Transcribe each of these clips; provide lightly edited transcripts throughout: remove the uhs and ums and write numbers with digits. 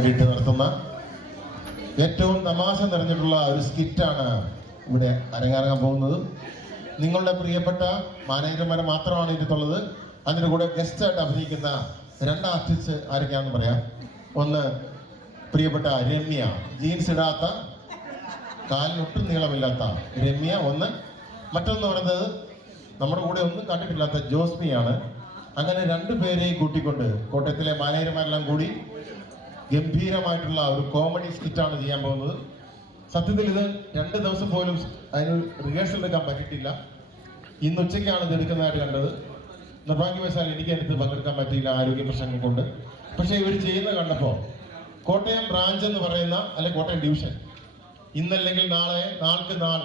നടത്തുന്ന ഏറ്റവും തമാശ നിറഞ്ഞിട്ടുള്ള ഒരു സ്കിറ്റാണ് ഇവിടെ അരങ്ങേറാൻ പോകുന്നത്. നിങ്ങളുടെ പ്രിയപ്പെട്ട മാനേജർമാരെ മാത്രമാണ് ഇതിലുള്ളത്. അതിൻ്റെ കൂടെ ഗസ്റ്റായിട്ട് അഭിനയിക്കുന്ന രണ്ട് ആർട്ടിസ്റ്റ് ആരൊക്കെയാണെന്ന് പറയാം. ഒന്ന് പ്രിയപ്പെട്ട രമ്യ, ജീൻസ് ഇടാത്ത, കാലിനൊട്ടും നീളമില്ലാത്ത രമ്യ ഒന്ന്. മറ്റൊന്ന് പറയുന്നത് നമ്മുടെ കൂടെ ഒന്നും കണ്ടിട്ടില്ലാത്ത ജോസ്മിയാണ്. അങ്ങനെ രണ്ടുപേരെയും കൂട്ടിക്കൊണ്ട് കോട്ടയത്തിലെ മാനേജർമാരെല്ലാം കൂടി ഗംഭീരമായിട്ടുള്ള ഒരു കോമഡി സ്കിറ്റാണ് ചെയ്യാൻ പോകുന്നത്. സത്യത്തിൽ ഇത് 2 ദിവസം പോലും അതിന് റിഹേഴ്സൽ എടുക്കാൻ പറ്റിയിട്ടില്ല. ഇന്ന് ഉച്ചയ്ക്കാണ് ഇത് എടുക്കുന്നതായിട്ട് കണ്ടത്. നിർഭാഗ്യവശാൽ എനിക്ക് അതിനകത്ത് പങ്കെടുക്കാൻ പറ്റിയില്ല, ആരോഗ്യ പ്രശ്നങ്ങൾ കൊണ്ട്. പക്ഷെ ഇവർ ചെയ്യുന്നത് കണ്ടപ്പോൾ കോട്ടയം ബ്രാഞ്ച് എന്ന് പറയുന്ന, അല്ലെങ്കിൽ കോട്ടയം ഡിവിഷൻ, ഇന്നല്ലെങ്കിൽ നാളെ, നാൾക്ക് നാൾ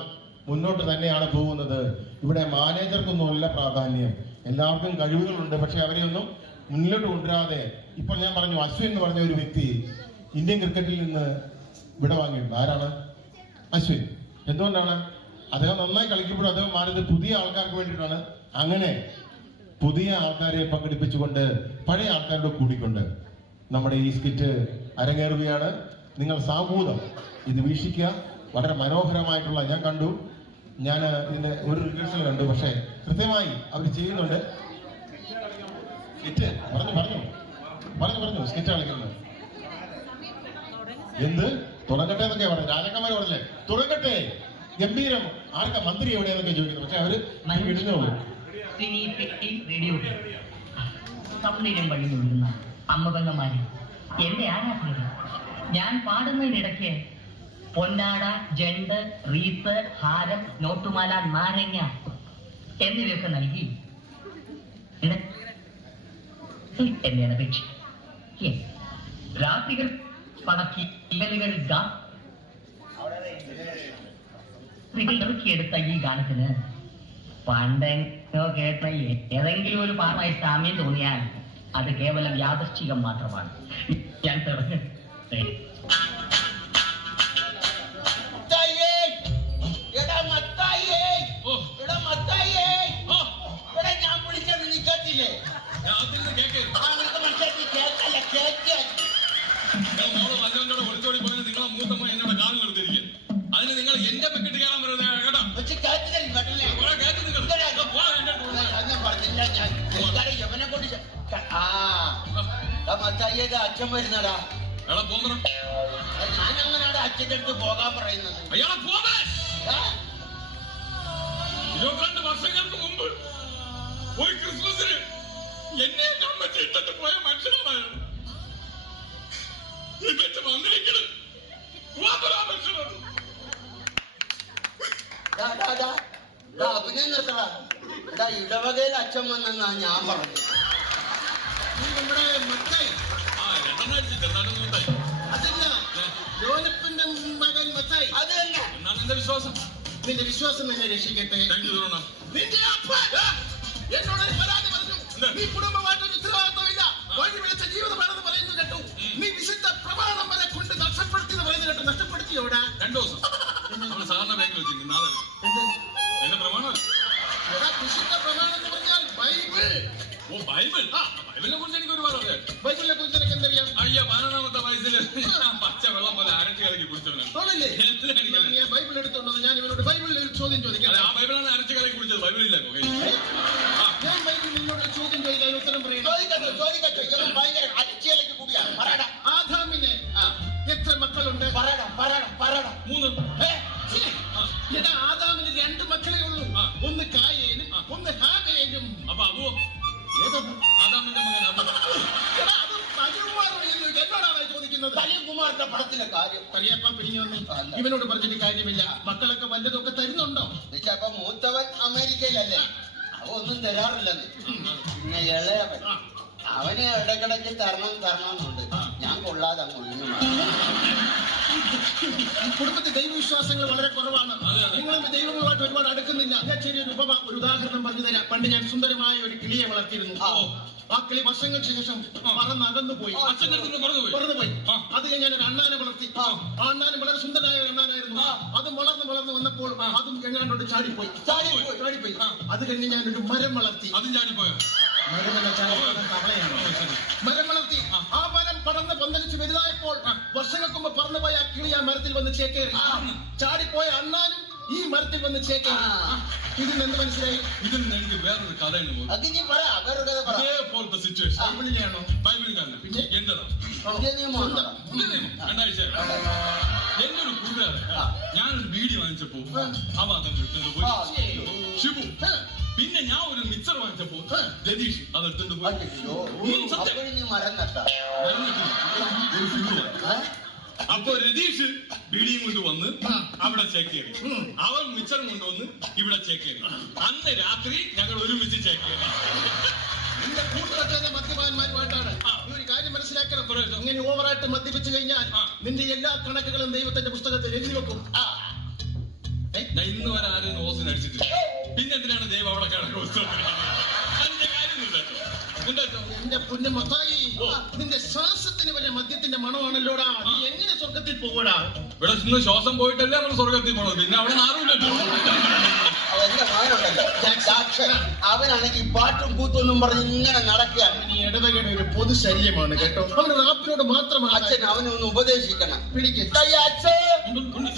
മുന്നോട്ട് തന്നെയാണ് പോകുന്നത്. ഇവിടെ മാനേജർക്കൊന്നുമല്ല പ്രാധാന്യം, എല്ലാവർക്കും കഴിവുകളുണ്ട്. പക്ഷെ അവരെയൊന്നും മുന്നിലോട്ട് കൊണ്ടുവരാതെ, ഇപ്പോൾ ഞാൻ പറഞ്ഞു അശ്വിൻ എന്ന് പറഞ്ഞ ഒരു വ്യക്തി ഇന്ത്യൻ ക്രിക്കറ്റിൽ നിന്ന് വിട വാങ്ങിയിട്ടുണ്ട്. ആരാണ് അശ്വിൻ? എന്തുകൊണ്ടാണ്? അദ്ദേഹം നന്നായി കളിക്കുമ്പോഴും അദ്ദേഹം മാറിയത് പുതിയ ആൾക്കാർക്ക് വേണ്ടിയിട്ടാണ്. അങ്ങനെ പുതിയ ആൾക്കാരെ പങ്കെടുപ്പിച്ചുകൊണ്ട് പഴയ ആൾക്കാരോട് കൂടിക്കൊണ്ട് നമ്മുടെ ഈ സ്കിറ്റ് അരങ്ങേറുകയാണ്. നിങ്ങൾ സാമൂഹ്യം ഇത് വീക്ഷിക്കുക. വളരെ മനോഹരമായിട്ടുള്ള, ഞാൻ കണ്ടു, ഞാൻ ഇതിന്റെ ഒരു റിഹേഴ്സൽ കണ്ടു. പക്ഷെ കൃത്യമായി അവർ ചെയ്യുന്നുണ്ട്. സ്കിറ്റ് പറഞ്ഞു സ്കിറ്റ് കളിക്കുന്നത് എന്ത് തുടങ്ങട്ടെ എന്നൊക്കെ പറഞ്ഞു. രാജാക്കന്മാർ പറഞ്ഞില്ലേ തുടങ്ങട്ടെ, ഗംഭീരം. ആർക്കാ മന്ത്രി എവിടെയെന്നൊക്കെ ചോദിക്കുന്നത്. പക്ഷെ അവര് ഇടുന്നുള്ളൂ. അമ്മകന്മാര് എന്റെ ആരാധന. ഞാൻ പാടുന്നതിനിടയ്ക്ക് പൊന്നാട, ജണ്ട്, റീത്ത്, ഹാരം, നോട്ടുമാല, നാരങ്ങ എന്നിവയൊക്കെ നൽകി എന്നെ അപേക്ഷ രാത്രികൾ പടക്കി ഇവലുകൾ ഇറക്കിയെടുത്ത ഈ ഗാനത്തിന് പണ്ടെങ്ങോ കേട്ട ഏതെങ്കിലും ഒരു പാർമായി സാമ്യം തോന്നിയാൽ അത് കേവലം യാദൃശ്ചികം മാത്രമാണ്. ഞാൻ തുടങ്ങി നിങ്ങളെ മൂത്തമ്മ എന്നോട് കാല് നിർത്തിയിരിക്കും. അതിന് നിങ്ങൾ എന്റെ പെക്കിട്ട് കയറാൻ പറയുന്നത് അച്ഛൻ വരുന്നടാ. ഞാനങ്ങനാണ് അച്ഛൻ്റെ അടുത്ത് പോകാൻ പറയുന്നത്. 22 വർഷങ്ങൾക്ക് മുമ്പ് ഒരു ക്രിസ്മസിന് എന്നെ കമ്പറ്റി ഇട്ടിട്ട് പോയ മനുഷ്യനാണ് എന്നിട്ട് വന്നിരിക്കുന്നത്. അഭിനയം നിർത്തടാ. ഇടവകയിൽ അച്ഛൻ വന്നെന്നാ ഞാൻ പറഞ്ഞു. നമ്മുടെ മത്തായി അതല്ല, ജോലപ്പിന്റെ മകൻ മത്തായി. അത് തന്നെ. എന്നാണ് എന്റെ വിശ്വാസം. നിന്റെ വിശ്വാസം തന്നെ രക്ഷിക്കട്ടെ. നിന്റെ അപ്പൻ എന്നോട് പരാതി പറഞ്ഞു. നീ കുടുംബമായിട്ടൊരു ഉത്തരവാദിത്വമില്ല, വഴി വിളിച്ച ജീവിതമാണെന്ന് പറയുന്നു കേട്ടു. നീ വിശുദ്ധ പ്രമാണം വരെ കൊണ്ട് നഷ്ടപ്പെടുത്തിയെന്ന് പറയുന്നു കേട്ടു. നഷ്ടപ്പെടുത്തിയോടാ? 2 ദിവസം നമ്മൾ സാധാരണ ബാങ്കിൽ വെച്ചിരിക്കും. നാളെ എന്റെ പ്രമാണം വിശുദ്ധ പ്രമാണം എന്ന് പറഞ്ഞാൽ ബൈബിൾ. ഓ, ബൈബിൾ. ബൈബിളിനെ കുറിച്ച് എനിക്ക് ഒരുപാട് അറിയാം. ബൈബിളിനെ കുറിച്ച് എനിക്ക് എന്തറിയാം? 15ാമത്തെ വയസ്സിൽ ഞാൻ പച്ച വെള്ളം പോലെ അരട്ടി കലക്കി കുടിച്ചവനാണ്. ബൈബിൾ എടുത്തോണ്ടത്. ഞാൻ ഇവനോട് ബൈബിളിൽ ഒരു ചോദ്യം ചോദിക്കാം. ആ ബൈബിളാണ് അരട്ടി കലക്കി കുടിച്ചത്. ബൈബിളില്ല. ഞാൻ ബൈബിളിൽ നിന്നോട് ചോദ്യം ചോദിക്കാൻ ഉത്തരം പറയുന്നു. ഭയങ്കര അരച്ചിയിലേക്ക് കൂടിയാണ്. ആദാമിന് എത്ര മക്കളുണ്ട്? 3. ആദാമിന് 2 മക്കളെ ഉള്ളൂ. ഒന്ന് കായേനും ഒന്ന് ഹാബേലും. അപ്പൊ അബുവോ? ഏതാണ്? ആദാമിന്റെ മകൻ അബു. എന്നോടാണ് ചോദിക്കുന്നത്. സലീംകുമാറിന്റെ പടത്തിലെ കാര്യം കളിയപ്പ പിരിഞ്ഞു വന്നു. ഇവനോട് പറഞ്ഞിട്ട് കാര്യമില്ല. മക്കളൊക്കെ വല്ലതൊക്കെ തരുന്നുണ്ടോ? അപ്പൊ മൂത്തവൻ അമേരിക്കയിലല്ലേ, അവ ഒന്നും തരാറില്ലെന്ന്. പിന്നെ ഇളയവൻ അവന് ഇടക്കിടയ്ക്ക് തരണമെന്നുണ്ട്. ഞാൻ കൊള്ളാതെ അങ്ങ് കുടുംബത്തിൽ ദൈവവിശ്വാസങ്ങൾ വളരെ കുറവാണ്. നിങ്ങൾ ദൈവങ്ങളുമായിട്ട് ഒരുപാട് അടുക്കുന്നില്ല. ഞാൻ ചെറിയൊരു ഒരു ഉദാഹരണം പറഞ്ഞു തരാം. പണ്ട് ഞാൻ സുന്ദരമായ ഒരു കിളിയെ വളർത്തിയിരുന്നു. ആ കിളി വർഷങ്ങൾക്ക് ശേഷം പറന്നകന്നു പോയി. പറന്നുപോയി. അത് കഴിഞ്ഞ് ഞാൻ ഒരു അണ്ണാനെ വളർത്തി. ആ അണ്ണാനും വളരെ സുന്ദരനായ ഒരു അണ്ണാനായിരുന്നു. അതും വളർന്ന് വന്നപ്പോൾ അതും എങ്ങാണ്ടോട്ട് ചാടിപ്പോയി. അത് കഴിഞ്ഞ് ഞാൻ ഒരു മരം വളർത്തി. അതും ചാടിപ്പോയോ? മരം വളർത്തി. ആ മരം പടർന്ന് പന്തലിച്ച് വലുതായപ്പോൾ മരത്തിൽ വന്ന് ചേക്കേറി. ചാടിപ്പോയ അണ്ണാനും ഈ മരത്തിൽ വന്ന് ചേക്കേറി. ഇതിൽ എന്ത് മനസ്സിലായി? ഇതിൽ നിന്ന് എനിക്ക് വേറൊരു കഥയാണ് പോകുന്നത്. അത് നീ പറ, വേറൊരു കഥ പറ. അതേപോലത്തെ സിറ്റുവേഷൻ ബൈബിളിലെയാണോ? ബൈബിളിലാണ്. പിന്നെ? എന്റേതാ. പുതിയ നിയമമാണോ? രണ്ടാഴ്ച എന്റെ ഒരു കൂട്ടുകാരൻ ഞാനൊരു ബീഡി വാങ്ങിച്ചപ്പോ അവ അതെടുത്തോണ്ട് പോയി. ഷിബു. പിന്നെ ഞാൻ ഒരു മിക്സർ വാങ്ങിച്ചപ്പോ രതീഷ് അതെടുത്തോണ്ട് പോയി. അയ്യോ, സത്യം. അപ്പോഴും നീ മരം നട്ടാ. ഒരു ഫിഗർ വാങ്ങി. അപ്പൊ രതീഷ് ബീഡിയും കൊണ്ട് വന്ന് അവിടെ ചേക്കേറി. അവൻ മിച്ചറും കൊണ്ടുവന്ന് ഇവിടെ ചേക്കേറി. അന്ന് രാത്രി ഞങ്ങൾ ഒരുമിച്ച് ചേക്കേറി. നിന്റെ കൂട്ടുകെട്ടുന്ന മദ്യപാന്മാരുമായിട്ടാണ്. നീ ഒരു കാര്യം മനസ്സിലാക്കണം. ഇങ്ങനെ ഓവറായിട്ട് മദ്യപിച്ചു കഴിഞ്ഞാൽ നിന്റെ എല്ലാ കണക്കുകളും ദൈവത്തിന്റെ പുസ്തകത്തിൽ എഴുതി വെക്കും. ഞാൻ ഇന്ന് വരെ ആരും ഓസിന് അടിച്ചിട്ടില്ല. പിന്നെ എന്തിനാണ് ദൈവം അവിടെ കണക്ക് പുസ്തകത്തിൽ? അതിന്റെ കാര്യമൊന്നുമില്ല. എന്റെ പുണ്യ മത്തായി, നിന്റെ ശ്വാസത്തിന് വരെ മദ്യത്തിന്റെ മണമാണല്ലോടാ. നീ എങ്ങനെ സ്വർഗത്തിൽ പോകൂടാ? ഇവിടെ നിന്ന് ശ്വാസം പോയിട്ടല്ലേ നമ്മൾ സ്വർഗത്തിൽ പോണത്. പിന്നെ അവിടെ ആരുമില്ലല്ലോ. അതെന്റെ മകനുണ്ടല്ലോ ജാക്സൺ, അവനാണെങ്കിൽ പാട്ടും കൂത്തൊന്നും പറഞ്ഞ് ഇങ്ങനെ നടക്കുകയാണ്. നീ ഇടവകയുടെ ഒരു പൊതു ശല്യമാണ് കേട്ടോ. അവന് റാപ്പിനോട് മാത്രമാണ്. അച്ഛൻ അവനൊന്ന് ഉപദേശിക്കണം. പിടിക്ക്.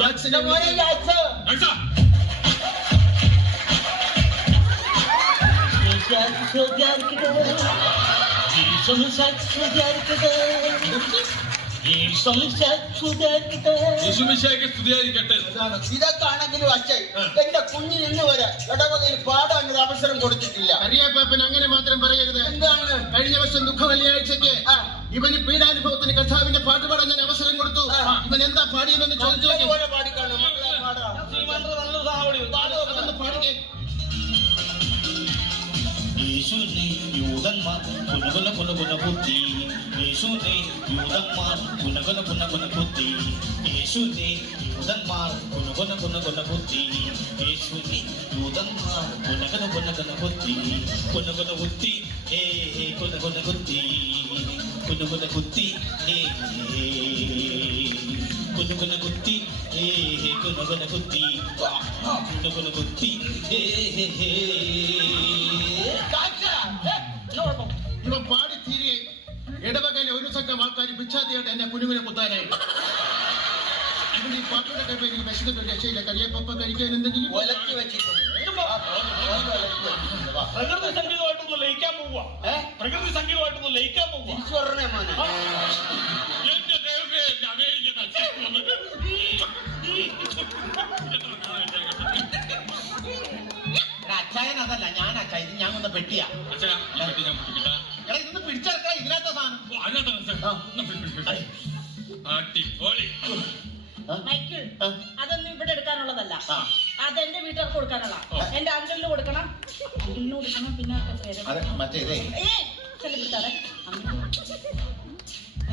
ജാക്സന്റെ മോനെ ജാക്സൺ. യേശുമിശിഹായ്ക്ക് സ്തുതിയായിരിക്കട്ടെ. ഇതൊക്കെ ആണെങ്കിലും അച്ഛൻ എന്റെ കുഞ്ഞിന് ഇന്ന് വരെ ഇടവകയിൽ പാടാൻ ഒരു അവസരം കൊടുത്തിട്ടില്ല. അറിയാപ്പാപ്പൻ അങ്ങനെ മാത്രം പറയരുത്. എന്താണ്? കഴിഞ്ഞ വർഷം ദുഃഖ വെള്ളിയാഴ്ചക്ക് ഇവന് പീഡാനുഭവത്തിന് കർത്താവിന്റെ പാട്ട് പാടാൻ ഞാൻ അവസരം കൊടുത്തു. ഇവൻ എന്താ പാടിയതെന്ന് ചോദിച്ചു. പോലെ പാടിക്കാണോ മക്കളെ? പാടാം. അതൊന്ന് പാടിക്കേ. യേശുവിനെ യൂതന്മാർ കുനകുന കുനകുന ബുദ്ധി. യേശുവിനെ യൂതന്മാർ കുനകുന കുനകുന ബുദ്ധി. യേശുവിനെ യൂതന്മാർ കുനകുന കുനകുന ബുദ്ധി. യേശുവിനെ യൂതന്മാർ കുനകുന കുനകുന ബുദ്ധി. കുനകുന ബുദ്ധി ഏ കുനകുന ബുദ്ധി. കുനകുന ബുദ്ധി ഏ കുനകുന ബുദ്ധി ഏ കുനകുന ബുദ്ധി. കുനകുന ബുദ്ധി ഏ ഇവൻ പാടി തീരെ ഇടവകയിലെ ഒരു സംഘം ആൾക്കാർ ഭിക്ഷാതിയായിട്ട് എന്നെ കുനുകുനെ കുത്താനായിട്ട്. ഇവൻ ഈ പാട്ടുടെ കേൾപ്പ് എനിക്ക് വിശന്നിട്ട് രക്ഷയില്ല. കറിയപ്പ കഴിക്കാൻ എന്തെങ്കിലും ഒലക്കി വെച്ചിട്ടുണ്ട്. പ്രകൃതി സംഗീതമായിട്ടൊന്ന് ലയിക്കാൻ പോവുക. പ്രകൃതി സംഗീതമായിട്ടൊന്ന് ലയിക്കാൻ പോവുക. തിരിച്ചു പറഞ്ഞേ മോനെ. എന്റെ ദൈവമേ, എന്റെ അമേരിക്കൻ അച്ഛൻ വന്ന്. അച്ചായൻ അതല്ല, ഞാൻ അച്ചായ. ഇത് ഞാൻ വന്ന പെട്ടിയാ. അച്ഛാ, ഈ പെട്ടി ഞാൻ പിടിക്കട്ടെ. എടാ, ഇതൊന്ന് പിടിച്ചെടുക്കാം. ഇതിനകത്ത സാധനം. ഓ, അതിനകത്താണ് അച്ഛാ. അടിപൊളി. മൈക്കിൾ, അതൊന്നും ഇവിടെ എടുക്കാനുള്ളതല്ല. അതെന്റെ വീട്ടുകാർക്ക് കൊടുക്കാനുള്ള. എന്റെ അങ്കിളിന് കൊടുക്കണം. അങ്കിളിന് കൊടുക്കണം. പിന്നെ മറ്റേതേ ശല്യപ്പെടുത്താതെ.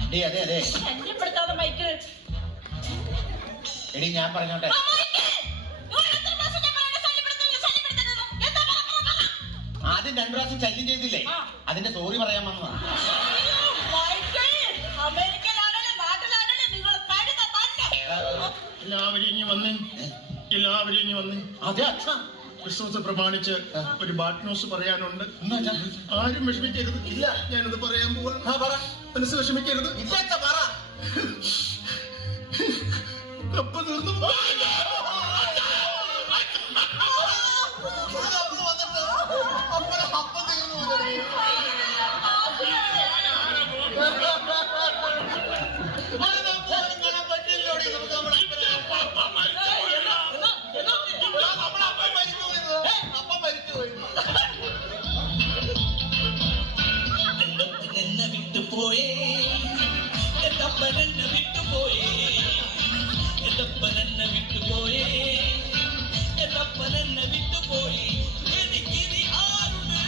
അതെ അതെ ശല്യപ്പെടുത്താതെ മൈക്കിൾ. എടി ഞാൻ പറഞ്ഞോട്ടെ. ആദ്യം 2 പ്രാവശ്യം ശല്യം ചെയ്തില്ലേ, അതിന്റെ സോറി പറയാൻ വന്നതാണ്. എല്ലാവരും ഇനി വന്നേ. എല്ലാവരും ഇനി വന്നേ. അതെ അച്ഛ, ക്രിസ്മസ് പ്രമാണിച്ച് ഒരു ബാഡ് ന്യൂസ് പറയാനുണ്ട്. ആരും വിഷമിക്കരുത്. ഇല്ല, ഞാനത് പറയാൻ പോവാ. മനസ്സ് വിഷമിക്കരുത്. ഇല്ല അച്ഛ, പറ. കപ്പ തീർന്നു. എന്നെ വിട്ടുപോയേ, എന്നെ വിട്ടുപോയേ, എന്നെ വിട്ടുപോയേ, എന്നെ വിട്ടുപോയി. എനിക്കിനി ആരുണ്ട്,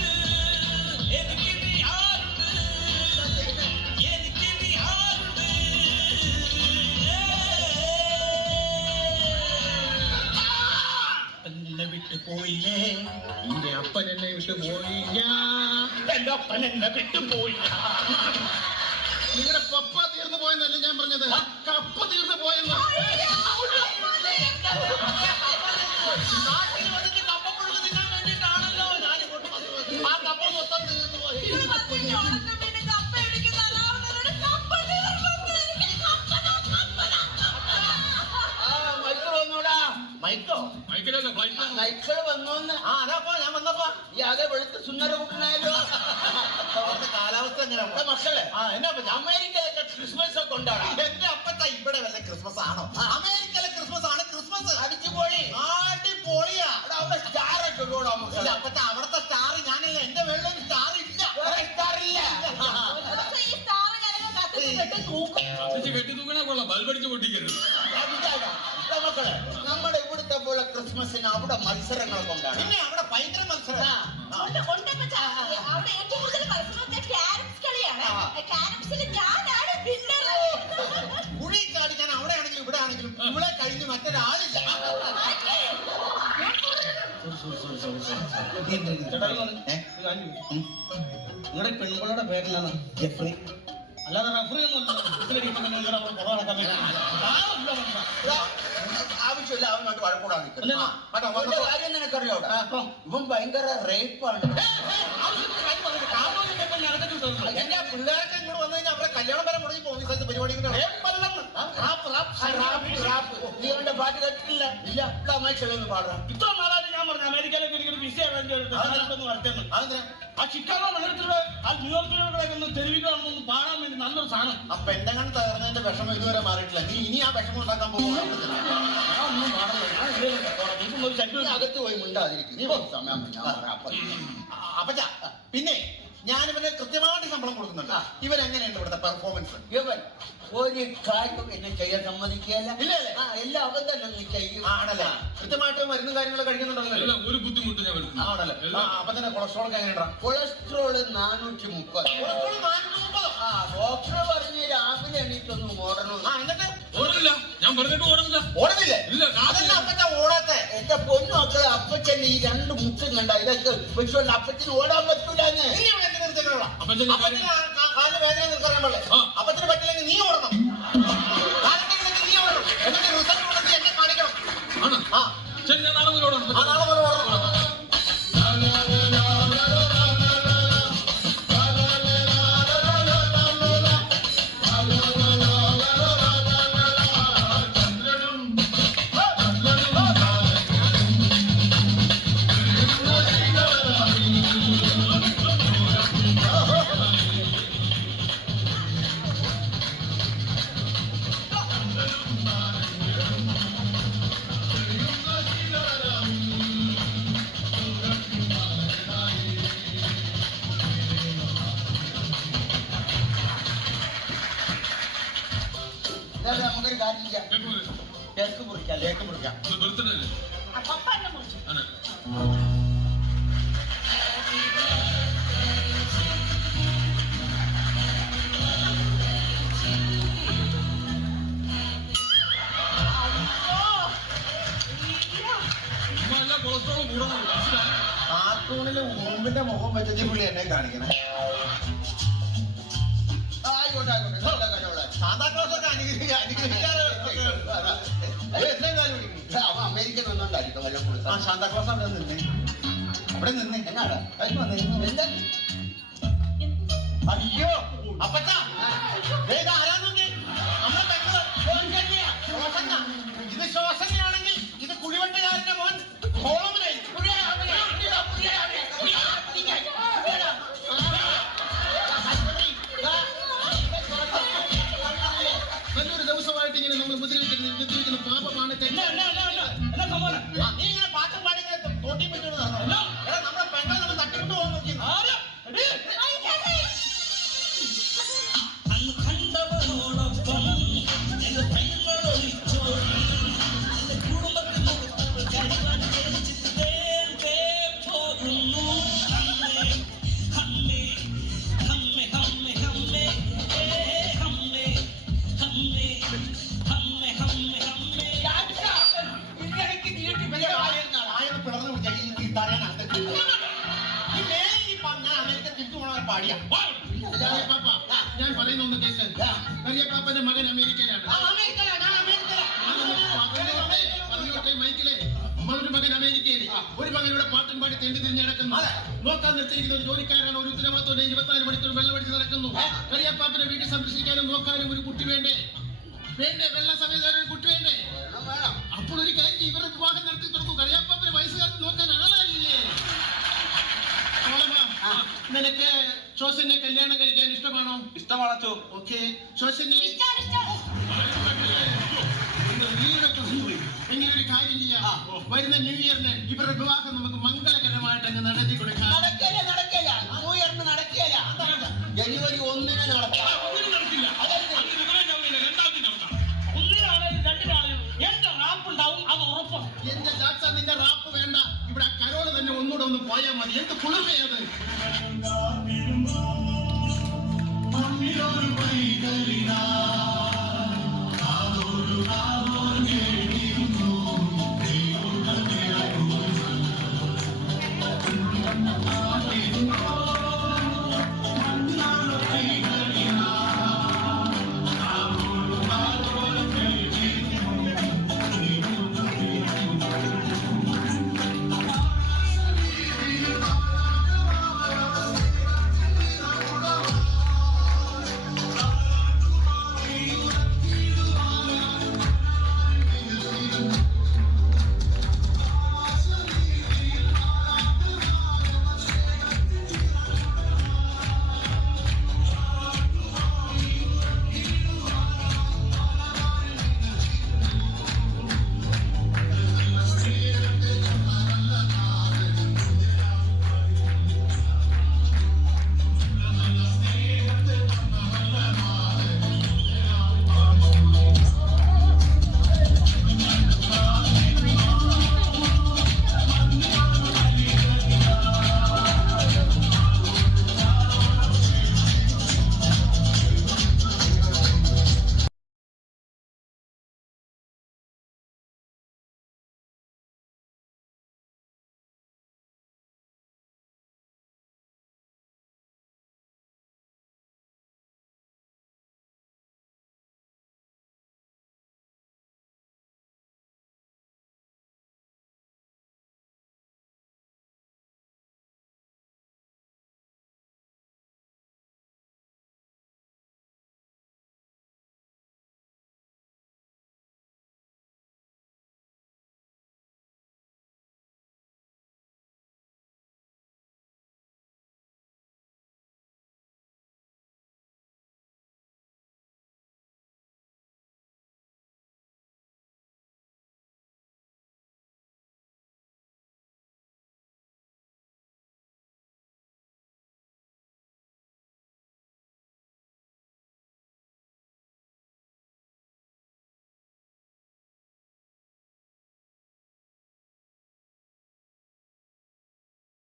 എനിക്കിനി ആരുണ്ട്, എനിക്കിനി ആരുണ്ട്. എന്നെ വിട്ടുപോയില്ലേ, എന്റെ അപ്പൻ എന്നെ വിട്ടു പോയില്ല. എന്റെ അപ്പൻ എന്നെ വിട്ടുപോയില്ല. നിങ്ങളുടെ പപ്പ തീർന്നു പോയെന്നല്ല ഞാൻ പറഞ്ഞത്, കപ്പ തീർന്നു പോയെന്ന്. നാട്ടിൽ വന്നിട്ട് കപ്പപ്പുഴുക്ക് തിന്നാൻ വേണ്ടിയിട്ടാണല്ലോ ഞാൻ ഇങ്ങോട്ട് വന്നത്. ആ കപ്പ മൊത്തം തീർന്നു പോയി. നൈറ്റ്കൾ വന്നോന്ന് അതാപ്പോ ഞാൻ വന്നപ്പോ ഈ ആകെ വെളുത്ത് സുന്ദര കുട്ടനായല്ലോ. അവിടുത്തെ കാലാവസ്ഥ എങ്ങനെയാ മക്കളെ എന്നാ അമേരിക്കയിലൊക്കെ ക്രിസ്മസ് ഒക്കെ ഉണ്ടാണ്. എന്റെ അപ്പച്ച ഇവിടെ വല്ല ക്രിസ്മസ് ആണോ? അമേരിക്കയിലെ ക്രിസ്മസ് ആണ് ക്രിസ്മസ്. അടിച്ചുപൊളി അടിപൊളിയാ. അവിടെ സ്റ്റാർ ഒക്കെ ഉള്ളൂടാ ഇല്ല മക്കളെ. അപ്പച്ച അവിടുത്തെ സ്റ്റാർ ഞാനില്ല. എന്റെ വെള്ളം സ്റ്റാർ ഇല്ല. വേറെ സ്റ്റാർ ഇല്ല. ഈ സ്റ്റാർ ജനങ്ങൾ കത്തിച്ച് കെട്ടി തൂക്കും. കത്തിച്ച് കെട്ടി തൂക്കണ കൊള്ളാം, ബൾബടിച്ച് പൊട്ടിക്കരുത്. മക്കളെ നമ്മുടെ ഇവിടുത്തെ പോലെ ക്രിസ്മസിന് അവിടെ മത്സരങ്ങളൊക്കെ ഉണ്ടാണ്. പിന്നെ അവിടെ ഭയങ്കര മത്സരം. ഉണ്ട്, ഉണ്ട് അപ്പച്ചാ. അവിടെ ഏറ്റവും കൂടുതൽ മത്സരം ക്യാരംസ് കളിയാണ്. ക്യാരംസിൽ ഞാനാണ് വിന്നർ. കുഴി ചാടിക്കാൻ അവിടെ ആണെങ്കിലും ഇവിടെ ആണെങ്കിലും ഇവിടെ കഴിഞ്ഞ് മറ്റൊരാളില്ല. നിങ്ങളുടെ പെൺപിള്ളയുടെ പേരിലാണ് ജെഫ്രി, അല്ലാതെ റഫറി ഒന്നും ആവശ്യമില്ല അവനോട്ട് വഴക്കൂടാൻ കാര്യം നിനക്കറിയോ? ഇവൻ ഭയങ്കര റേപ്പാണ്. എന്റെ പിള്ളേരൊക്കെ ഇങ്ങോട്ട് വന്നു കഴിഞ്ഞാൽ അവരെ കല്യാണം വരെ മുടങ്ങി പോകും. ഈ സ്ഥലത്ത് പരിപാടി നീ അവന്റെ പാട്ട് കേട്ടിട്ടില്ല? ഇല്ല. അമ്മയ്ക്കൊന്ന് പാടാം. ഇത്ര നാളായിട്ട് ഞാൻ പറഞ്ഞു അമേരിക്കയിലേക്ക് എനിക്കൊരു വിസ അറേഞ്ച് ചെയ്തിട്ട് ആ ചിക്കാഗോ നഗരത്തിലൂടെ ആ ന്യൂയോർക്കിലൂടെ ഒന്ന് തെരുവികളൊന്ന് പാടാൻ വേണ്ടി നല്ലൊരു സാധനം. ആ പെണ്ണങ്ങൻ തകർന്നതിന്റെ വിഷമം ഇതുവരെ മാറിയിട്ടില്ല. നീ ഇനി ആ വിഷമം ഉണ്ടാക്കാൻ പോകുന്നു. ഞാൻ ഒന്നും പാടില്ല. ഞാൻ ഇതിലേക്ക് പോകാം. എനിക്കൊന്നും ഒരു ശല്യം നീ അകത്ത് പോയി മിണ്ടാതിരിക്കും. നീ പോയി സമയം ഞാൻ പറയാം. അപ്പച്ച പിന്നെ ഞാനിവന് കൃത്യമായിട്ട് ശമ്പളം കൊടുക്കുന്നുണ്ട്. ഇവൻ എങ്ങനെയുണ്ട് ഇവിടുത്തെ പെർഫോമൻസ്? ഇവൻ ഒരു കാര്യം എന്നെ ചെയ്യാൻ സമ്മതിക്കുകയല്ല. ഇല്ലല്ലേ? എല്ലാം അവൻ തന്നെ നീ ചെയ്യും. ആണല്ലേ? കൃത്യമായിട്ട് മരുന്നും കാര്യങ്ങളൊക്കെ കഴിക്കുന്നുണ്ടല്ലോ. എല്ലാം ഒരു ബുദ്ധിമുട്ട് ഞാൻ വരുന്നു. ആണല്ലേ? അപ്പൊ തന്നെ കൊളസ്ട്രോൾ ഒക്കെ എങ്ങനെയുണ്ടാ? കൊളസ്ട്രോള് 430. ഡോക്ടർ പറഞ്ഞ് രാവിലെ എണീറ്റൊന്ന് ഓടണം. എന്നിട്ട് ഓടുന്നില്ല, ഞാൻ പറഞ്ഞിട്ട് ഓടുന്നില്ല. ഓടുന്നില്ലേ? ഇല്ല, അതല്ല അപ്പച്ച ഓടാത്തെ. എന്റെ പൊന്നു മക്കളെ, അപ്പച്ചന്റെ ഈ 2 മുട്ടും കണ്ട ഇതൊക്കെ വെച്ചുകൊണ്ട് അപ്പച്ചന് ഓടാൻ പറ്റൂലെന്ന്. നീ ഇവിടെ എന്ത് നിർത്തിയിട്ടുള്ള? അപ്പച്ചൻ അപ്പച്ചന് കാലിന് വേദന നിൽക്കാൻ പാടില്ലേ? ആ. അപ്പച്ചന് പറ്റില്ലെങ്കിൽ നീ ഓടണം. കാലത്തേക്ക് നീ ഓടണം. എന്നിട്ട് റിസൾട്ട് കൊടുത്ത് എന്നെ കാണിക്കണം. ആണ്. ആ ശരി, ഞാൻ നാളെ മുതൽ ഓടാം. ആ നാളെ മുതൽ ഓടണം. നമുക്കൊരു കാര്യം ചെയ്യാം. കേക്ക് മുറിക്കാം. കേക്ക് മുറിക്കാം. ബർത്ത്ഡേ അല്ലേ? പപ്പ എന്നെ മുറിച്ചു. ആണ്. ഉമ്മ എല്ലാ കൊളസ്ട്രോളും കൂടണം, മനസ്സിലായി? കാർട്ടൂണില് ഉറുമ്പിന്റെ മുഖം വെച്ചിട്ട് പുള്ളി എന്നെ കാണിക്കണേ. ആയിക്കോട്ടെ ആയിക്കോട്ടെ. നല്ല കാര്യമുള്ള സാന്താക്ലോസ് ഒക്കെ അനുഗ്രഹിക്കാറ് അവൻ അമേരിക്കൻ വന്നോണ്ടായിരിക്കും വല്ല കൊടുത്ത. സാന്താക്ലോസ് അവിടെ നിന്നേ, അവിടെ നിന്നേ. എന്നാടാ എന്താ? എന്താ അയ്യോ അപ്പച്ച ആരാന്ന് നമ്മളെ പെങ്ങള് ശോസന. ഇത് ശോസനയാണെങ്കിൽ ഇത് കുഴിവെട്ടുകാരന്റെ മോൻ ഹോളമനായി. നല്ലൊരു ദിവസമായിട്ട് ഇങ്ങനെ നമ്മൾ ഉപദ്രവിക്കുന്ന പാപമാണ്. നീ ഇങ്ങനെ പാട്ടും പാടി തോട്ടി പറ്റുന്നത് നമ്മളെ പെങ്ങൾ നമ്മൾ തട്ടിക്കൊണ്ട് പോകാൻ നോക്കി. പാടിയാ ഞാൻ പറയുന്ന ഒന്ന് കേക്ക്. കറിയപ്പാപ്പന്റെ മകൻ അമേരിക്കയിലാണ്. മൈക്കിലെ ഒരു മകൻ അമേരിക്കയില്, ഒരു മകൻ ഇവിടെ പാട്ടും പാടി തെണ്ടി തിരിഞ്ഞ് നടക്കുന്നു. നോക്കാൻ നിർത്തിയിരിക്കുന്ന ഒരു ജോലിക്കാരാണ്. ഒരു ഉത്തരവാദിത്വം 24 മണിക്കൂർ വെള്ളമടിച്ച് നടക്കുന്നു. കറിയപ്പാപ്പനെ വീട്ടിൽ സംരക്ഷിക്കാനും നോക്കാനും ഒരു കുട്ടി വേണ്ടേ? വെള്ള സമയത്ത് ഒരു കുട്ടി വേണ്ടേ? അപ്പോൾ ഒരു കാര്യം ഇവരുടെ വിവാഹം നടത്തി തുടങ്ങും. കറിയപ്പാപ്പന് നിനക്ക് ശോശനെ കല്യാണം കഴിക്കാൻ ഇഷ്ടമാണോ? ഇഷ്ടമാണോ? ഓക്കെ, ശോശനെ ഇഷ്ടമാണ്, ഇഷ്ടമാണ്. വീടൊക്കെ കൊണ്ടുപോയി എങ്ങനെ ഒരു കാര്യം ചെയ്യാം, വരുന്ന ന്യൂ ഇയറിന് ഇവരുടെ വിവാഹം നമുക്ക് മംഗളകരമായിട്ട് അങ്ങ് നടത്തി കൊടുക്കാം. നടക്കില്ല ന്യൂ ഇയറിന് നടക്കില്ല. ജനുവരി 1-ന് നടക്കാം. ഒന്നിനും നടക്കില്ല. അന്ന് വിവരമുണ്ടാവില്ല, രണ്ടാമത് നടക്കാം. ഒന്നിനാണേലും രണ്ടിനാണേലും എന്റെ റാപ്പുണ്ടാവും, അത് ഉറപ്പാണ്. എന്റെ ജാക്സ, നിന്റെ റാപ്പ് വേണ്ട. ഇവിടെ കരോള് തന്നെ ഒന്നുകൂടെ ഒന്ന് പോയാൽ മതി. എന്ത് കുളിർമയത്.